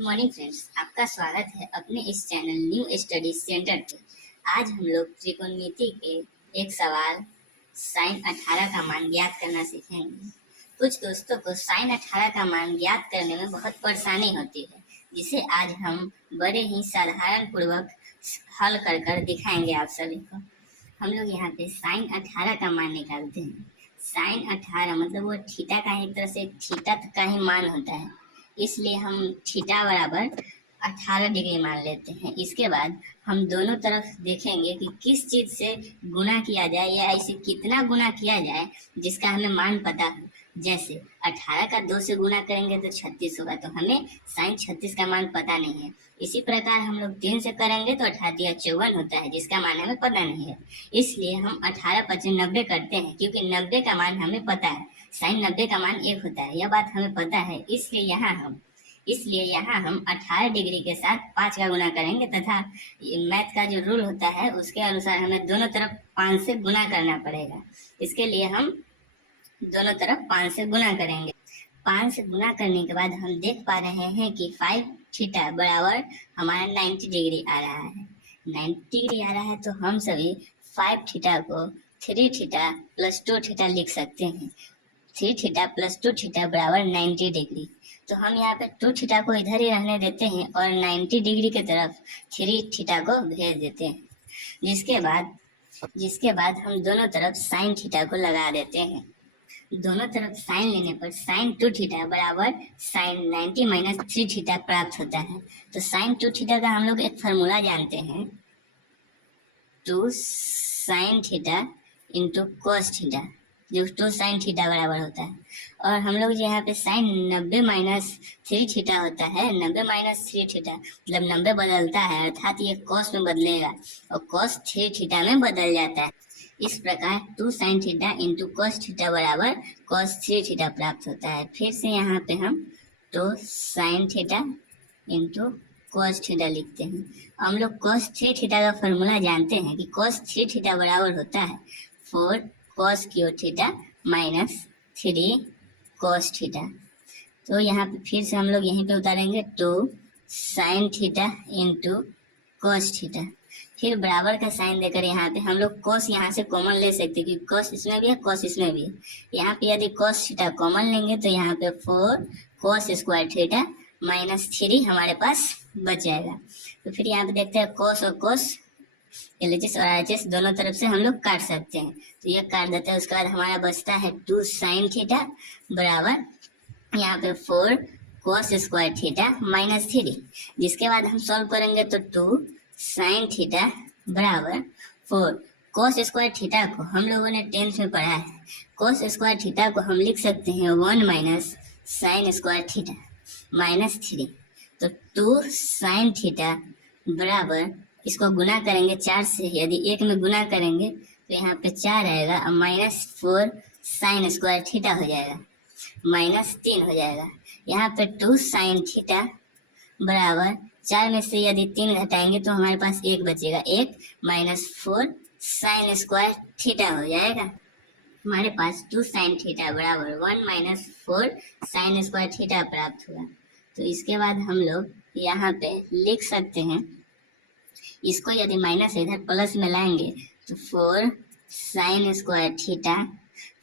Morning friends, आपका स्वागत है अपने इस चैनल न्यू स्टडी सेंटर पे। आज हम लोग त्रिकोणमिति के एक सवाल साइन 18 का मान ज्ञात करना सीखेंगे। कुछ दोस्तों को साइन 18 का मान ज्ञात करने में बहुत परेशानी होती है, जिसे आज हम बड़े ही साधारण पूर्वक हल कर दिखाएंगे आप सभी को। हम लोग यहाँ पे साइन 18 का मान निकालते हैं। साइन 18 मतलब वो थीटा का एक तरह से थीटा का ही मान होता है, इसलिए हम थीटा बराबर 18 डिग्री मान लेते हैं। इसके बाद हम दोनों तरफ देखेंगे कि किस चीज से गुना किया जाए या ऐसे कितना गुना किया जाए जिसका हमें मान पता हो। जैसे 18 का 2 से गुना करेंगे तो 36 होगा, तो हमें साइन 36 का मान पता नहीं है। इसी प्रकार हम लोग 3 से करेंगे तो 18 या 54 होता है, जिसका मान हमें पता नहीं है। इसलिए हम 18 25 90 करते हैं, क्योंकि 90 का मान हमें पता है। साइन 90 का मान 1 होता है, यह बात हमें पता है। इसलिए यहाँ हम 18 डिग्री के साथ 5 का गुना करेंगे, तथा मैथ का जो रूल होता है उसके अनुसार हमें दोनों तरफ 5 से गुना करना पड़ेगा। इसके लिए हम दोनों तरफ 5 से गुना करेंगे। 5 से गुना करने के बाद हम देख पा रहे हैं कि 5 थीटा बराबर हमारा 90 डिग्री आ रहा है। 90 डिग्री आ रहा है तो हम सभी 5 थीटा को 3 थीटा प्लस 2 थीटा लिख सकते हैं। 3 थीटा प्लस 2 थीटा बराबर 90 डिग्री। तो हम यहाँ पे 2 थीटा को इधर ही रहने देते हैं और 90 डिग्री की तरफ 3 थीटा को भेज देते हैं। जिसके बाद हम दोनों तरफ साइन थीटा को लगा देते हैं। दोनों तरफ साइन लेने पर साइन 2 थीटा बराबर साइन 90 माइनस 3 थीटा प्राप्त होता है। तो साइन 2 थीटा का हम लोग एक फार्मूला जानते हैं, 2 sine theta into cos theta, जो 2 साइन थीटा बराबर होता है। और हम लोग यहाँ पे साइन 90 माइनस 3 थीटा होता है। 90 माइनस 3 थीटा मतलब 90 बदलता है, अर्थात ये कॉस में बदलेगा और कॉस 3 थीटा में बदल जाता है। इस प्रकार 2 sine theta into cos theta बराबर कॉस 3 थीटा प्राप्त होता है। फिर से यहाँ पे हम 2 sine theta into cos theta लिखते हैं। हम लोग कॉस 3 थीटा का फॉर्मूला जानते हैं कि कॉस 3 थीटा बराबर होता है 4 cos Q theta minus 3 cos theta. तो यहाँ पे फिर से हम लोग यहीं पे उतारेंगे 2 sine theta into cos theta. फिर बराबर का साइन देकर यहाँ पे हम लोग कॉस यहाँ से कॉमन ले सकते हैं, क्योंकि कॉस इसमें भी है कॉस इसमें भी है। यहाँ पे यदि कॉस थीटा कॉमन लेंगे तो यहाँ पे 4 कॉस स्क्वायर थीटा माइनस 3 हमारे पास बच जाएगा। तो फिर यहाँ पे देखते हैं कॉस और कॉस LHS और RHS दोनों तरफ से हम लोग काट सकते हैं, तो ये काट देते हैं। उसके बाद हमारा बचता है 2 साइन थीटा बराबर यहाँ पे 4 कॉस स्क्वायर थीटा माइनस 3। जिसके बाद हम सॉल्व करेंगे तो 2 साइन थीटा बराबर 4 कॉस स्क्वायर थीटा को हम लोगों ने 10th में पढ़ा है। कॉस स्क्वायर थीटा को हम लिख सकते हैं 1 minus sine square theta minus 3। तो 2 साइन थीटा बराबर, इसको गुना करेंगे 4 से, यदि 1 में गुना करेंगे तो यहाँ पे 4 आएगा और माइनस 4 साइन स्क्वायर थीटा हो जाएगा, माइनस 3 हो जाएगा। यहाँ पे 2 साइन थीटा बराबर 4 में से यदि 3 घटाएंगे तो हमारे पास 1 बचेगा, 1 माइनस 4 साइन स्क्वायर थीटा हो जाएगा। हमारे पास 2 साइन थीटा बराबर 1 माइनस 4 साइन स्क्वायर थीटा प्राप्त हुआ। तो इसके बाद हम लोग यहाँ पे लिख सकते हैं, इसको यदि माइनस इधर प्लस में लाएंगे तो 4 sine square theta,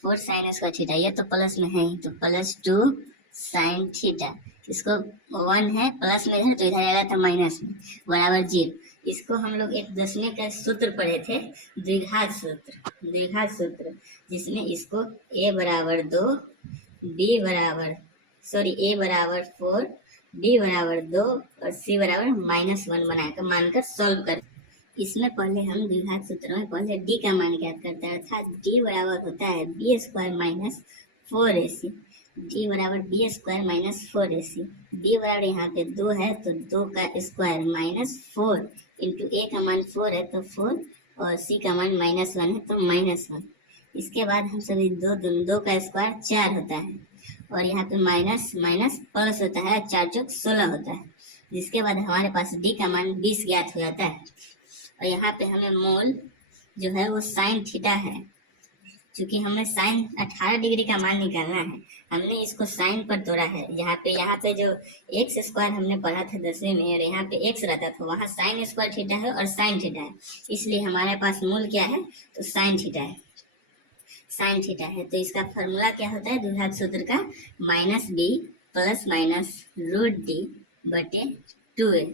4 sine square theta ये तो प्लस में है ही, तो प्लस 2 साइन थीटा, इसको 1 है प्लस में इधर तो इधर आएगा तो माइनस में, बराबर 0। इसको हम लोग एक 10वें का सूत्र पढ़े थे, द्विघात सूत्र, जिसमें इसको a बराबर 2 b बराबर a बराबर 4 b बराबर 2 और c बराबर -1 बनाकर मानकर सॉल्व कर। इसमें पहले हम द्विघात सूत्र में पहले d का मान ज्ञात करते हैं, अर्थात d बराबर होता है b square minus 4ac। d बराबर b square minus 4ac। b बराबर यहाँ पे 2 है तो 2 का स्क्वायर माइनस 4 इंटू a का मान 4 है तो 4 और c का मान -1 है तो -1। इसके बाद हम सभी 2 का स्क्वायर 4 होता है और यहाँ पे माइनस माइनस प्लस होता है, 4 चौक 16 होता है। जिसके बाद हमारे पास d का मान 20 ज्ञात हो जाता है। और यहाँ पे हमें मूल जो है वो साइन थीटा है, क्योंकि हमें साइन 18 डिग्री का मान निकालना है, हमने इसको साइन पर तोड़ा है। यहाँ पे जो एक्स स्क्वायर हमने पढ़ा था 10वीं में, और यहाँ पे एक्स रहता था, वहाँ साइन स्क्वायर थीटा है और साइन थीटा है, इसलिए हमारे पास मूल क्या है, तो साइन थीटा है। साइन थीटा है तो इसका फॉर्मूला क्या होता है, द्विघात सूत्र का minus b plus minus root d बटे 2a।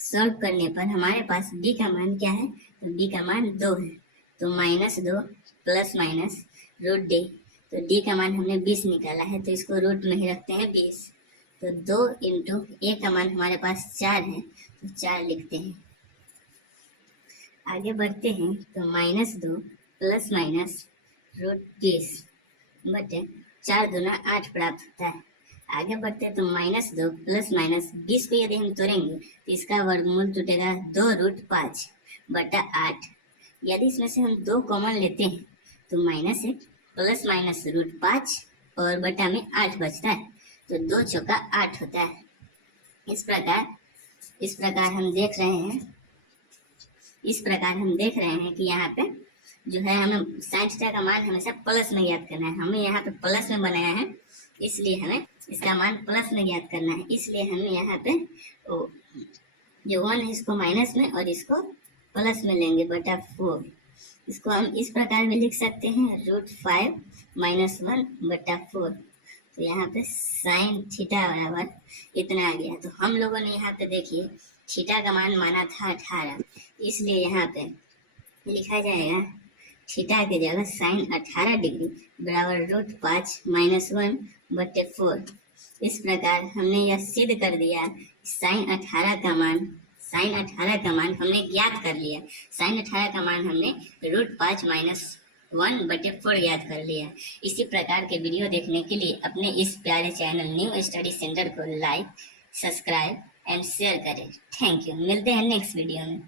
सॉल्व करने पर हमारे पास b का मान क्या है, तो b का मान 2 है, तो -2 प्लस माइनस रूट डी, तो d का मान हमने 20 निकाला है, तो इसको रूट में ही रखते हैं 20, तो 2 इंटू a का मान हमारे पास 4 है, तो 4 लिखते हैं। आगे बढ़ते हैं तो -2 प्लस माइनस रूट 20 बटे 4 दूना 8 प्राप्त होता है। आगे बढ़ते हैं तो -2 प्लस माइनस 20 को यदि हम तोड़ेंगे तो इसका वर्गमूल टूटेगा 2 रूट 5 बटा 8। यदि इसमें से हम 2 कॉमन लेते हैं तो -1 प्लस माइनस रूट 5 और बटा में 8 बचता है, तो 2 चौका 8 होता है। इस प्रकार हम देख रहे हैं कि यहाँ पे जो है हमें साइन थीटा का मान हमेशा प्लस में याद करना है। हमें यहाँ पे प्लस में बनाया है, इसलिए हमें इसका मान प्लस में याद करना है। इसलिए हमें यहाँ पे जो 1 है इसको माइनस में और इसको प्लस में लेंगे बटा 4। इसको हम इस प्रकार में लिख सकते हैं √5 - 1 बटा 4। तो यहाँ पे साइन थीटा बराबर इतना आ गया। तो हम लोगों ने यहाँ पे देखिए थीटा का मान माना था 18, इसलिए यहाँ पे लिखा जाएगा थीटा की जगह साइन 18 डिग्री बराबर √5 - 1 बटे 4। इस प्रकार हमने यह सिद्ध कर दिया साइन 18 का मान हमने ज्ञात कर लिया। साइन 18 का मान हमने √5 - 1 बटे 4 ज्ञात कर लिया। इसी प्रकार के वीडियो देखने के लिए अपने इस प्यारे चैनल न्यू स्टडी सेंटर को लाइक, सब्सक्राइब एंड शेयर करें। Thank you. मिलते हैं नेक्स्ट वीडियो में।